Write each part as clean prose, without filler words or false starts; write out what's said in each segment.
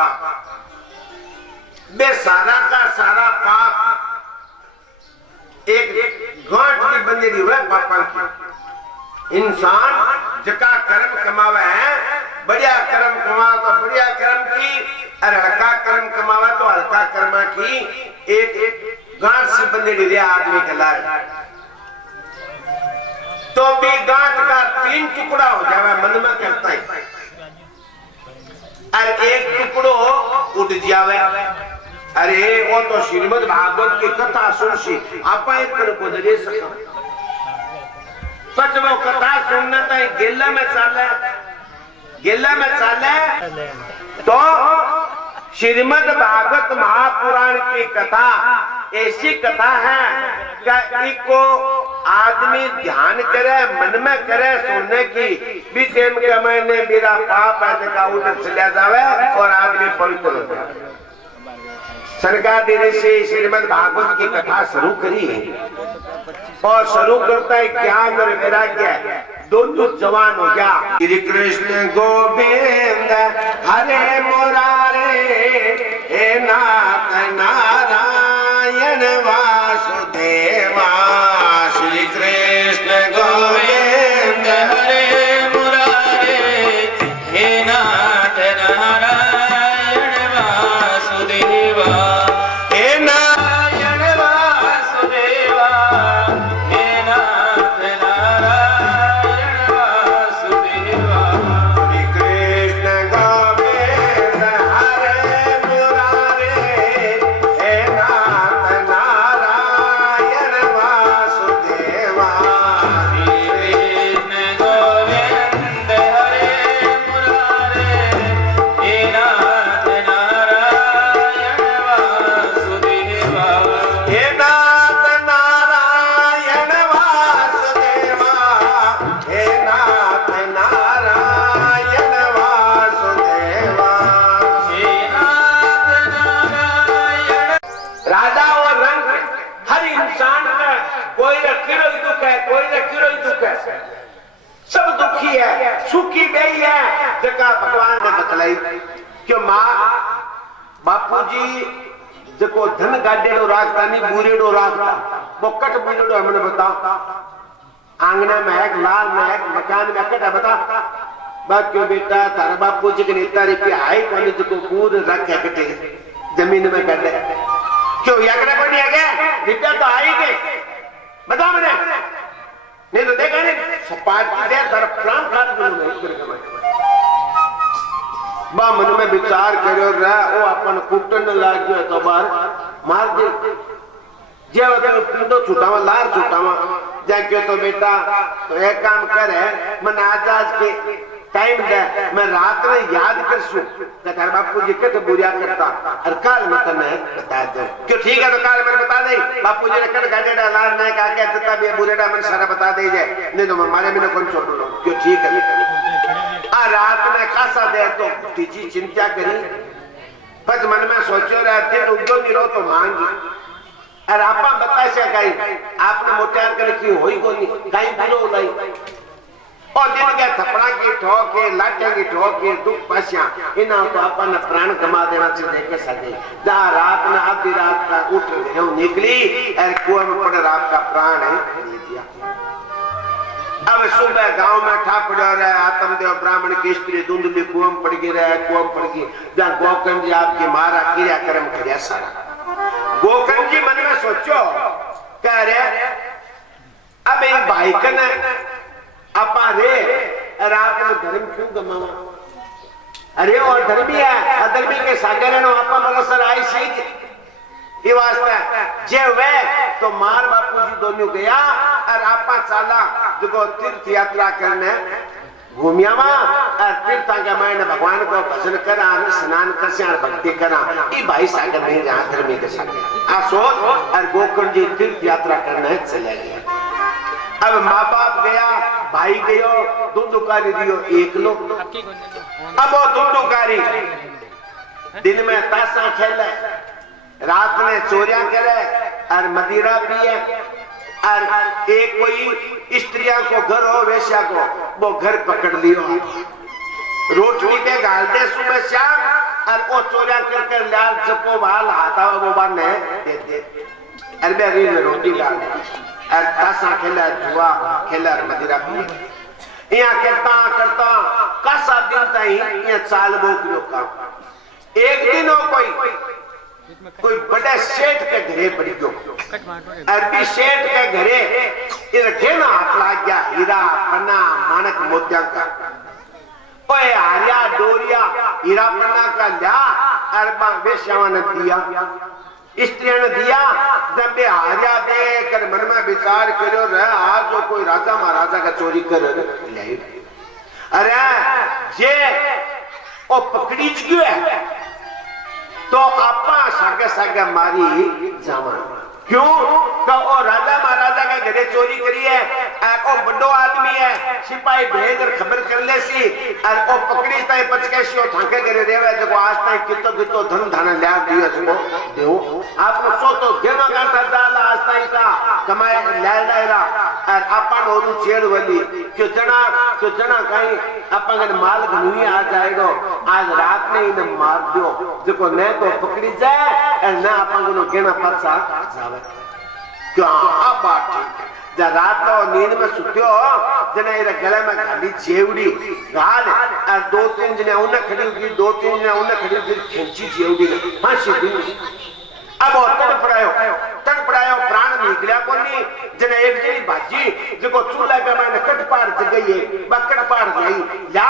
पाप बे सारा का सारा पाप एक गांठ की बंदेरी हुआ पापा की। इंसान जका कर्म कमावे है, बढ़िया कर्म कमावा तो बढ़िया कर्म की, और हल्का कर्म कमावा तो हल्का कर्म की। एक गांठ सी बंदेरी लिया आदमी के लाल, तो भी गांठ का 3 टुकड़ा हो जावे मन में करता है, और एक टुकड़ो उठ जावे। अरे वो तो श्रीमद् भागवत की कथा सुनसी आपा एक को दे सका, पच वो कथा सुनना तो गेला में चाले, गेला में चाले। तो श्रीमद् भागवत महापुराण की कथा ऐसी कथा है कि इसको आदमी ध्यान करे, मन में करे सुनने की, बीच में मैंने मेरा पाप है का उठ चला जावे और आदमी पवित्र हो जाए। सरकार देने से श्रीमद् भागवत की कथा शुरू करी और शुरू करता है ज्ञान और वैराग्य, दोनों जवान हो गया। श्री कृष्ण गोविंद हरे मुरारे, हे नाथ नारायण वासुदेवा। श्री कृष्ण गोविंद हरे मुरारे, हे नाथ नारायण वासुदेवा। हे नारायण वासुदेवा, हे नाथ नारायण वासुदेवा। श्री कृष्ण गोविंद हरे मुरारे, हे नाथ नारायण वासुदेवा। श्री कृष्ण गोविंद हरे मुरारे, हे नाथ नारायण वासुदेवा। हे नाथ नारायण वासुदेवा, हे नाथ नारायण वासुदेवा। हे नाथ नारायण। राजा और रंग हर इंसान का कोई न किरो दुख है, कोई न किरो दुख है, सब दुखी है, सुखी नहीं है। जगह भगवान ने बतलाई क्यों माँ बापूजी जको धन गाडेड़ो राखता नहीं बूरेड़ो राखता, वो कट बूरेड़ो हमने बता। आंगना में है, लाल में है, मकान में कट है, बता बात क्यों बेटा तारा बापू जी के नेता रुपया आए कौन जको पूरे रखे कटे जमीन में कटे क्यों याकड़ा कोई नहीं आ गया रुपया तो आई गए, बता मैंने नहीं तो देखा नहीं सपाट दे तारा प्राण काट दो नहीं बा मन में विचार करो रहा वो अपन कुटन लाग गयो तो बार मार दे जे तो पीड़ो छुटावा लार छुटावा जा क्यों तो बेटा तो एक काम कर है मन आज के टाइम दे मैं रात में याद कर सु तार बापू जी के तो बुरिया करता और काल में तने बता दे क्यों ठीक है तो काल मैंने बता दे बापू जी ने कर गाडेड़ा लार नहीं का के जितना भी बुरेड़ा मन सारा बता दे जाए नहीं तो हमारे में कौन छोड़ लो क्यों ठीक है आ रात में खासा दे तो तीजी चिंता करी बस मन में सोचो रहा दिन उद्योग गिरो तो मांगी और आपा बता से कहीं आपने मोटार कर की होई को नहीं कहीं भलो लाई और दिन के थपड़ा की ठोके लाठे की ठोके दुख पासिया इना तो अपन प्राण कमा देना चाहिए देख सके जा रात में आधी रात का उठ गए निकली और कुआं में पड़ रात का प्राण है दे दिया। अब सुबह गांव में ठा पड़ा रहा है आत्मदेव ब्राह्मण की स्त्री धुंधली कुआं पड़ गई रहा है कुआं पड़ गई जहाँ गोकर्ण जी आपकी मारा क्रिया कर्म कर सारा गोकर्ण जी मन में सोचो कह रहे अब एक भाई कन अपा रे और आपने धर्म क्यों गमावा अरे और धर्मी है अधर्मी के सागर नो अपा मलसर आई सही ये वास्ता जे वे तो मार बापू जी दोनों गया और आपा चाला जो तीर्थ यात्रा करने घूमिया और तीर्थ के मैंने भगवान को भजन करा स्नान कर भक्ति करा ये भाई सागर नहीं जहाँ धर्मी के सागर आ सोच और गोकर्ण जी तीर्थ यात्रा करने चले गए। अब माँ बाप गया भाई गयो दुंदुकारी दियो एक लो अब वो दुंदुकारी दिन में ताशा खेले रात में चोरियां करे और मदिरा पिए और एक कोई स्त्रियां को घर हो वेश्या को वो घर पकड़ लियो रोटी पे गाल दे सुबह शाम और वो चोरिया कर लाल जपो बाल हाथा वो बाने दे दे अरे बेरी में रोटी ला और तासा खेला जुआ खेला मदिरा पी यहाँ करता कासा दिन ताई यहाँ चाल बोक लोका एक दिन हो कोई बड़े सेठ के घरे पड़ी गयो अरबी सेठ के घरे इधर घेना हाथ लाग गया हीरा पन्ना मानक मोतिया का ओए हारिया डोरिया हीरा पन्ना का ल्या अरबा बेश्यावा ने दिया स्त्री ने दिया जब बे हारिया देकर मन में विचार करो रहा आज जो कोई राजा महाराजा का चोरी कर ले अरे जे ओ पकड़ी गयो है तो आपा सागे सागे मारी जामा क्यों तो ओ राजा महाराजा के घरे चोरी करी है ओ बड़ो आदमी है सिपाही भेज और खबर कर ले सी और ओ पकड़ी ताई पच के सियो थाके घरे रेवे जो आज ताई कितो धन धन ल्या दियो जो देओ आपनो सो तो गेना गाता दाल आज ताई का कमाए ल्या डायरा और आपन ओनु जेल वली क्यों जना कहीं अपन के माल घनी आ जाएगो आज रात में इने मार दियो जो ने तो पकड़ी जाए और ना अपन को गेना पचा जावे क्यों अब बात ठीक जब रात को नींद में सुत्यो जने इधर गले में खाली जेवड़ी गाल और दो तीन जने उन्हें खड़ी हुई दो तीन जने उन्हें खड़ी हुई खिंची जेवड़ी फांसी दी अब तड़पड़ायो प्राण निकलिया कोनी जने एक जनी भाजी जो चूल्हा पे मैंने कटपाड़ जगई है बकटपाड़ गई या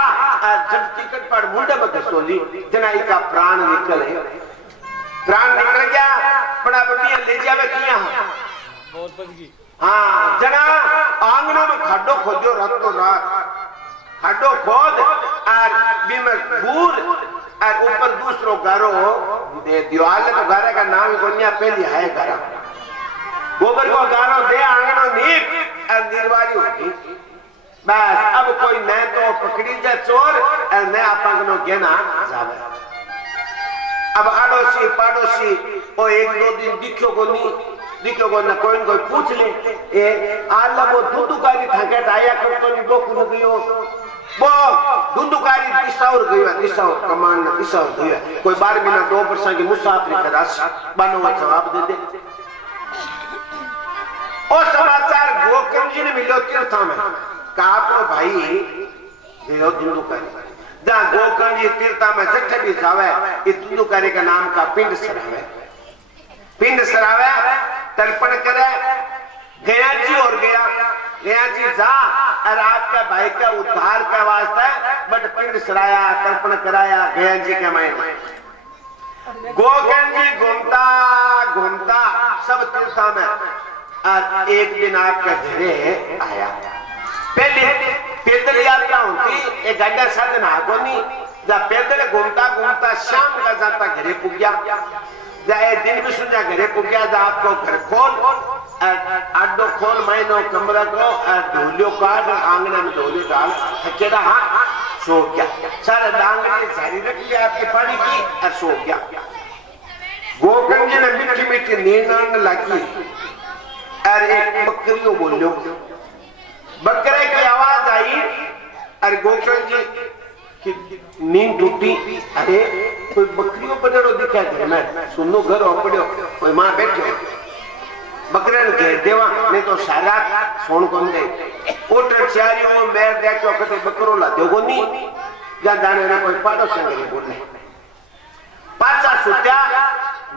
जब कटपाड़ मुंडे में घसोली जना का प्राण निकल गया बड़ा बढ़िया ले जावे किया बहुत बदगी हाँ जना आंगनों में खड्डो खोदो रातों रात खड्डो खोद और बीमर भूर और ऊपर दूसरो गारो दे दीवार तो गारे का नाम कोनिया पहली है गारा गोबर को गारो दे आंगनों नीप और निर्वारी होगी बस अब कोई न तो पकड़ी जा चोर और न अपनो गेना जावे अब आड़ोसी पाड़ोसी ओ एक दो दिन दिखो को न कोई पूछ ले ए आला वो दुदुकारी थकेट आया करतो नि बो कुनु गयो बो दुदुकारी दिसाउर कमान दिसाउर गयो कोई 12 महीना 2 वर्ष की मुसाफिर का राशि बनो जवाब दे ओ समाचार गोकर्ण जी ने मिलो तीर्थ में कहा तो भाई गयो दुदुकारी जहां गोकर्ण जी तीर्थ में जठे भी जावे इस दुदुकारी का नाम का पिंड सरावे तर्पण करे गया जी जा और आपका भाई का उद्धार का वास्ता बट पिंड सराया तर्पण कराया गया जी के मायने गोकर्ण जी घूमता सब तीर्था में और एक दिन आपका घरे आया पहले पैदल यात्रा होती एक गड्ढा साधन आगोनी जब पैदल घूमता शाम का जाता घरे पुग्या जाए दिन भी सुना घरे पुग्या जा आपको घर खोल अड्डो खोल महीनों कमरा को ढोलियो काट आंगने में ढोलियो डाल थकेड़ा हाँ सो गया सारे डांगरे जारी रख लिया आपके पानी की और सो गया गोकर्ण जी ने मीठी नींद लगी और एक बकरियों बोलियो बकरे की आवाज आई और गोकर्ण जी की नींद टूटी अरे कोई बकरियों बनेड़ो दिखा घर में सुनो घर हो पड़ो कोई मां बैठो बकरे ने घेर देवा नहीं तो सारा सोन कौन गए ओट चारियों मैं देखो कते बकरो ला देगो नी जा जाने ने कोई पाड़ो संगे बोले पाचा सुत्या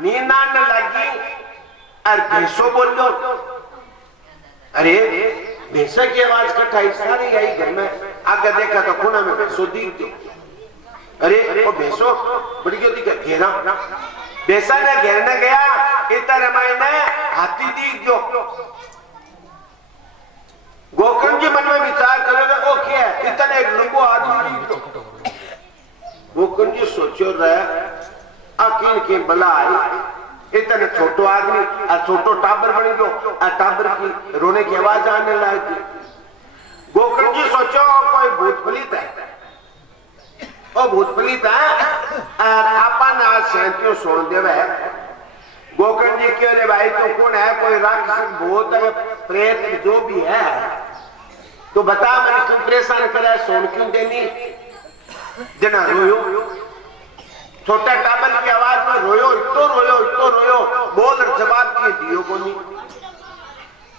नींद न लगी और भैंसो बोलो अरे भैंसा की आवाज कटाई सारी आई घर में आगे देखा तो कोना में भैंसो दिख थी अरे वो भैंसो बड़ी क्यों दिखा घेरा भैंसा ने घेरने गया इतना मैंने हाथी दिख गयो गोकर्ण जी मन में विचार करोगे ओ क्या इतना एक लंबो आदमी दिख गयो गोकर्ण जी सोचो रहे अकीन के बलाई इतने छोटो आदमी और छोटो टाबर बन गयो और टाबर की रोने की आवाज आने लगी गोकर्ण जी सोचो कोई भूत प्रेत है ओ भूत प्रेत है और अपन आज सैंतियों सोन देवे गोकर्ण जी क्यों रे भाई तो कौन है कोई राक्षस भूत है प्रेत जो भी है तो बता मैंने क्यों परेशान करा सोन क्यों देनी जना रोयो छोटा टाबर की आवाज में रोयो, इतो रोयो, बोल जवाब की दियो को नहीं।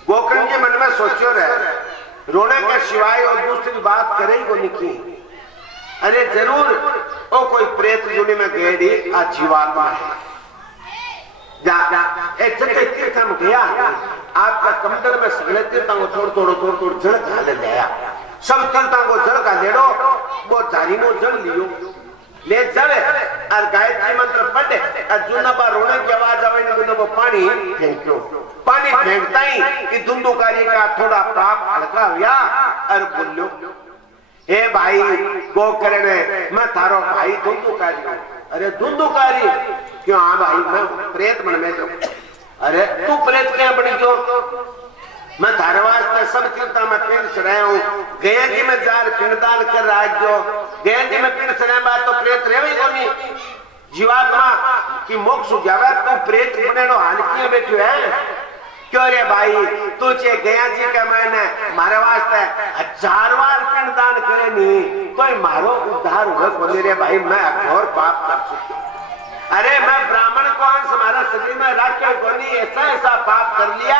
गोकर्ण के मन में सोचो रहे, रोने के सिवाय और दूसरी बात करे ही को नहीं की। अरे जरूर ओ कोई प्रेत जुनी में गएड़ी आ जीवात्मा है। जा एक जगह तीर्थ में गया, आपका कमंडल में सगले तीर्थों को थोड़ जल डाल दिया। सब तीर्थों को जल का लेड़ो, वो जारी में जल लियो, ले जले और गायत्री मंत्र पढ़े और जुना बा रोने की आवाज आवे न वो पानी फेंको। पानी फेंकता ही कि धुंधुकारी का थोड़ा पाप हल्का हुआ और बोलो, हे भाई गोकर्ण, मैं थारो भाई धुंधुकारी हूं। अरे धुंधुकारी क्यों? हाँ भाई मैं प्रेत मन में जो। अरे तू प्रेत क्या बड़ी जो? मैं थारे वास्ते सब तीर्था में पिंड चढ़ाया हूँ, गया जी में जार पिंडदान कर रहा जो, गया जी में पिंड चढ़ाया बात तो प्रेत रहे ही कोनी। जीवात्मा की मोक्ष हो जावे, तू प्रेत बने नो हालकियां बैठो है क्यों रे भाई? तुझे गया जी का मैंने मारे वास्ते 1000 बार पिंडदान करे नहीं तो मारो उद्धार हुआ बोले रे भाई, मैं घोर पाप कर चुकी। अरे मैं ब्राह्मण को अंश हमारा शरीर में रख के कोनी ऐसा पाप कर लिया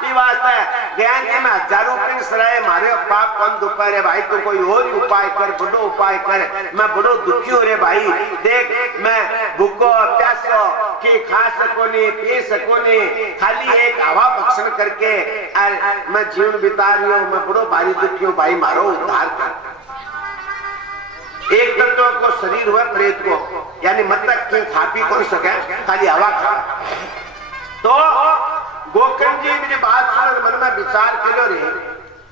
कि वास्ते ज्ञान के में 1000 पिंड सराय मारे पाप कौन दुपा रे भाई? तू कोई और उपाय कर, बड़ो उपाय कर, मैं बड़ो दुखी हो रे भाई। देख मैं भूखो प्यासो कि खा सको नहीं, पी सको नहीं, खाली एक हवा भक्षण करके मैं जीवन बिता रही हूँ, मैं बड़ो भारी दुखी हूँ भाई, मारो उद्धार कर। एक तत्व को शरीर हुआ प्रेत को, यानी मतलब क्यों खा पी कौन सके, खाली हवा खा। तो गोकर्ण जी मेरी बात सुन मन में विचार करो रे,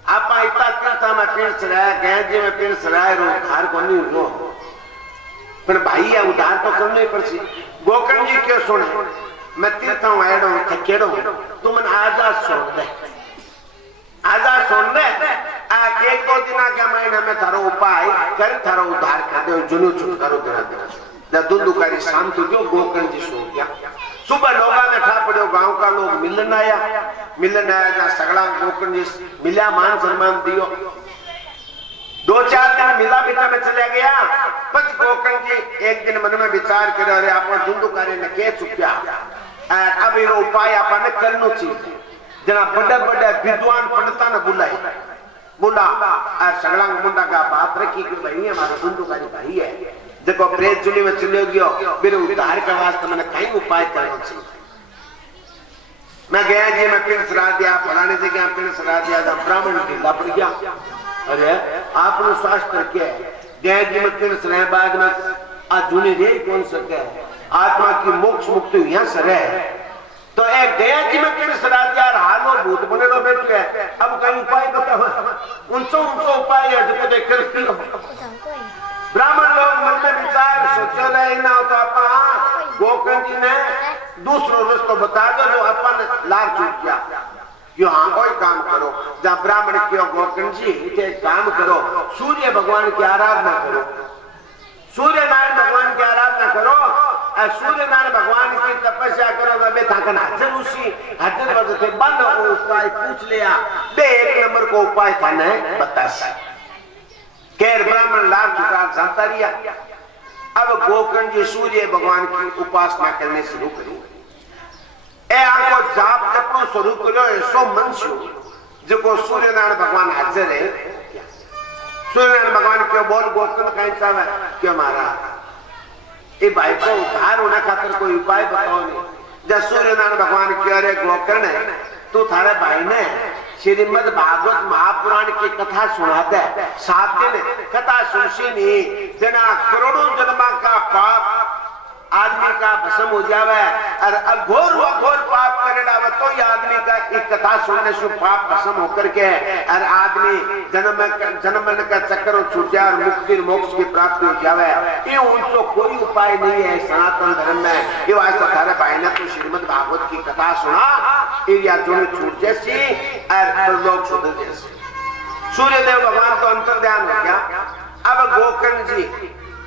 आप इतना तीर्था में पिंड चढ़ाया, गया जी में पिंड चढ़ाया, उद्धार को नहीं हो पर भाई है उद्धार तो करना ही पड़सी। गोकर्ण जी क्यों सुने, मैं तीर्था हूँ ऐडो थकेड़ो, तुम आजाद छोड़ दे, आजाद छोड़ दे। एक 2 दिना के महीने में थारो उपाय कर, थारो उद्धार कर दे, जुनू छुटकारो दिला दे। धुंधुकारी शांत हो गयो, गोकर्ण जी सो गया। सुबह लोगा में ठा पड़ो, गांव का लोग मिलन आया जा सगला गोकर्ण जी मिला, मान सम्मान दियो। 2-4 दिन मिला बिता में चले गया। पच गोकर्ण जी एक दिन मन में विचार करे, अरे आप धुंधुकारी ने के चुक्या, अब ये उपाय आपने करनो चाहिए। जना बड़े विद्वान पंडिता ने बुला सगला मुंडा का बात रखी कि भाई हमारा धुंधुकारी भाई है, देखो प्रेत जुली में चले गयो, मेरे उद्धार के वास्ते मैंने कई उपाय करना चाहिए। मैं गया जी में पिंड सरा दिया, फलाने से गया पिंड सरा दिया, ब्राह्मण ढीला पड़ गया। अरे आपने शास्त्र क्या है, गया जी में पिंड सराय बाद में अजूनी रे कौन सके, आत्मा की मोक्ष मुक्ति यहाँ से रहे। तो एक गया जी में पिंड सरा दिया, हालो भूत बने लो बैठे, अब कई उपाय बताओ, उनसो उपाय है जो देख कर ब्राह्मण लोग मन में विचार सोचो रहे ना तो अपा गोकर्ण जी ने दूसरो रास्ता बता दो जो अपन लाभ चूक गया। क्यों? हाँ कोई काम करो, जब ब्राह्मण क्यों गोकर्ण जी एक काम करो, सूर्य भगवान की आराधना करो, सूर्य नारायण भगवान की आराधना करो, सूर्य नारायण भगवान की तपस्या करो। हाजर उसी हाजर वजह से बंद उपाय पूछ लिया, बे 1 नंबर को उपाय था नहीं बता कैर ब्राह्मण लाभ चुका जानता रिया। अब गोकर्ण जी सूर्य भगवान की उपासना करने शुरू करी, ए आको जाप जपनो शुरू करो, ऐसो मन जो को सूर्य नारायण भगवान हाजिर है। सूर्य नारायण भगवान क्यों बोल गोकर्ण कहीं चाहे क्यों मारा, ये भाई को उद्धार होने खातिर कोई उपाय बताओ नहीं। जब सूर्य नारायण भगवान क्यों रे गोकर्ण है, तू थारे भाई ने श्रीमद् भागवत महापुराण की कथा सुनाते, 7 दिन कथा सुनसी नहीं, जना करोड़ों जन्मा का पाप आदमी का भस्म हो जावे और अघोर पाप करे डावे तो ये आदमी का एक कथा सुनने से पाप भस्म होकर के और आदमी जन्म का चक्कर छूट जाए और मुक्ति मोक्ष की प्राप्ति हो जावे। ये उनको कोई उपाय नहीं है सनातन धर्म में। ये वास्ते थारे भाई ने तो श्रीमद् भागवत की कथा सुना, या जो छूट जैसी और लोग सुधर जैसे। सूर्यदेव भगवान तो अंतर्ध्यान हो गया। अब गोकर्ण जी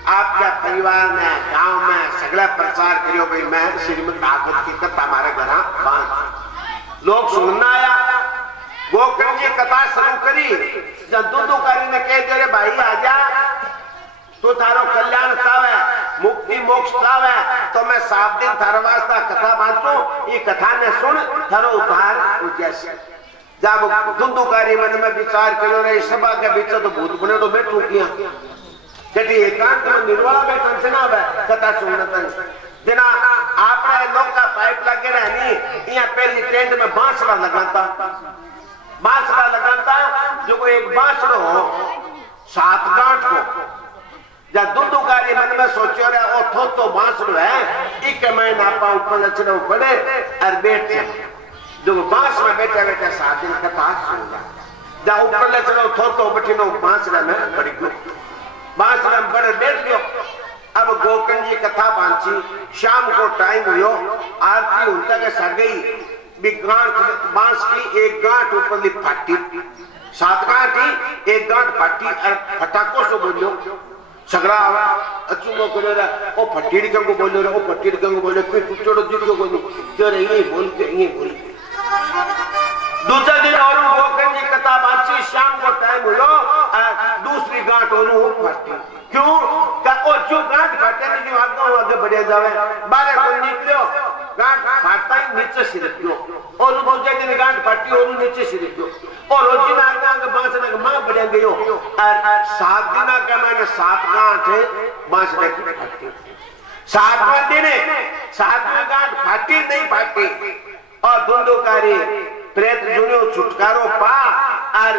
आपका परिवार में गांव में सगला प्रचार करियो, भाई मैं श्रीमद् भागवत की कथा हमारे घर बांध लोग सुनना आया। गोकर्ण जी कथा शुरू करी, जब धुंधुकारी ने कह दे रे भाई आजा, तो थारो कल्याण सावे मुक्ति मोक्ष चावे तो मैं 7 दिन थारे वास्ता कथा बांचू ये कथा ने सुन थारो उद्धार हो जाए। जब धुंधुकारी मन में विचार करो रे सभा के बीच तो भूत बने तो बैठू किया जटी एकांत में निर्वाला बैठन से ना आवे कथा सुनने तन जना आपने लोग का पाइप लगे रहनी यहाँ पहली टेंट में बांसड़ा लगाता जो कोई एक बांसड़ो हो 7 गांठ को जब धुंधुकारी मन में सोचो रे ओ तो बांसड़ो है इक मैं नापा ऊपर लचड़ो पड़े और बैठ जाए जो बांस में बैठे बैठे 7 दिन कथा सुन जा जब ऊपर लचड़ो तो बैठिनो बांसड़ा में पड़ गयो बांसड़ा में बड़े बैठ गयो। अब गोकर्ण जी कथा बांची शाम को टाइम हुयो आरती उनका के सर गई गांठ बांस की एक गांठ ऊपर ली फाटी 7 गांठ ही एक गांठ फाटी और फटाको से बोलियो सगरा अचूमो करे रे ओ फटीड़ के को बोलियो रे ओ फटीड़ के को बोलियो कोई टुटड़ो जिटो कोनी जो रे ये बोल दूसरा दिन और गोकर्ण जी कथा बांची शाम को टाइम हुयो दूसरी गांठ और फाटी क्यों का ओ जो गांठ फाटे नहीं जो आगे बढ़े जावे बारे को निकलो गांठ फाटता ही नीचे सिरक्यो और दूसरे दिन गांठ फाटी और नीचे सिरक्यो और रोजी ना आगे बांसने का मां बढ़े गयो और 7 दिन का मैंने 7 गांठ बांसने की फाटी 7वें दिन 7वें गांठ फाटी नहीं फाटी और धुंधुकारी प्रेत जुनियो छुटकारो पा और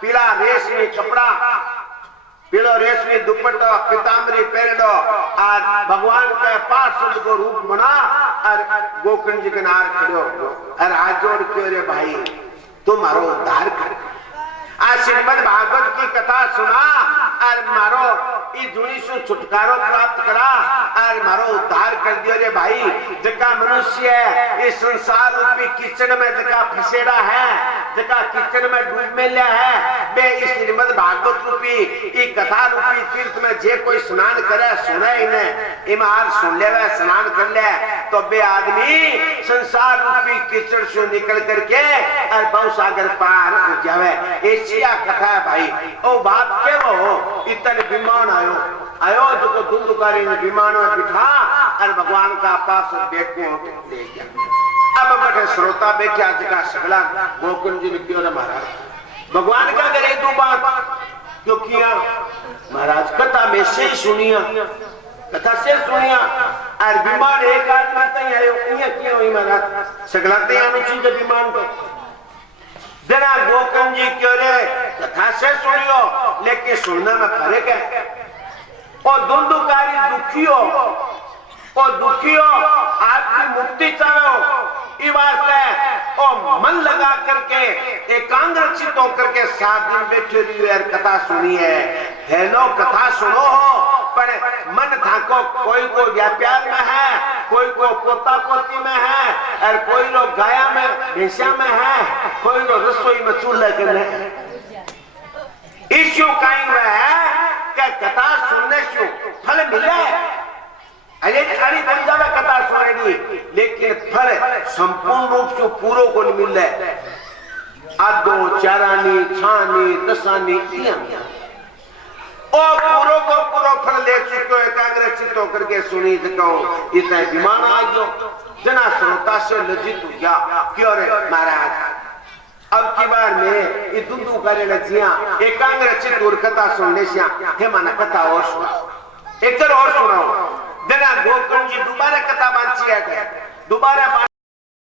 पीला रेशमी कपड़ा पीलो रेशमी दुपट्टा पीताम्बरी पहनो और भगवान के पार्षद को रूप बना और गोकर्ण जी के नार खड़ो और हाथ जोड़ के रे भाई तुम्हारो उद्धार कर आज श्रीमद् भागवत की कथा सुना और मारो ई जुनी से छुटकारो प्राप्त करा और मारो उद्धार कर दियो रे भाई जका मनुष्य इस संसार रूपी कीचड़ में जका फसेड़ा है जका कीचड़ में डूब में लिया है बे इस श्रीमद् भागवत रूपी ई कथा रूपी तीर्थ में जे कोई स्नान करे सुने इन्हें इमार सुन ले स्नान कर ले तो बे आदमी संसार रूपी कीचड़ से निकल करके और बहु सागर पार हो जावे एशिया कथा है भाई ओ बात के वो इतने विमान आयो जो को धुंधुकारी ने विमान में बिठा और भगवान का पास बैठ को ले गया। अब बैठे श्रोता बैठे आज का सगला गोकर्ण जी ने क्यों ना महाराज भगवान का करे दो बात क्यों किया महाराज कथा में से सुनिया कथा से सुनिया और विमान एक आदमी तई आयो ये क्यों हुई महाराज सगला ते अनुचित विमान को जना गोकर्ण जी क्यों रे कथा से सुनियो लेकिन सुनना में फर्क है और धुंधुकारी दुखियो आपकी मुक्ति चाहो ई वास्ते और मन लगा करके एकाग्रचित होकर के 7 दिन बैठे रहिए और कथा सुनी है लो कथा सुनो हो पर मन थाको कोई को व्यापार में है कोई को पोता पोती में है और कोई लोग गाया में भैंसा में है कोई लोग रसोई में चूल्हे के में इश्यू कहीं हुआ है क्या कथा सुनने से फल मिले अरे खाली बन जावे कथा सुनेगी लेकिन फल संपूर्ण रूप से पूरो को नहीं मिल रहा आदो चारानी छानी दसानी और पूरो को पूरो फल ले चुके एकाग्रचित होकर के सुनी सको इतना विमान आ गयो जना श्रोता से लज्जित हो गया क्यों रे महाराज अब की बार में ये दुंदू करे लजिया एकाग्रचित और कथा सुनने से हे माना कथा और सुना एक और सुनाओ जना गोकर्ण जी दोबारा कथा बांची है दोबारा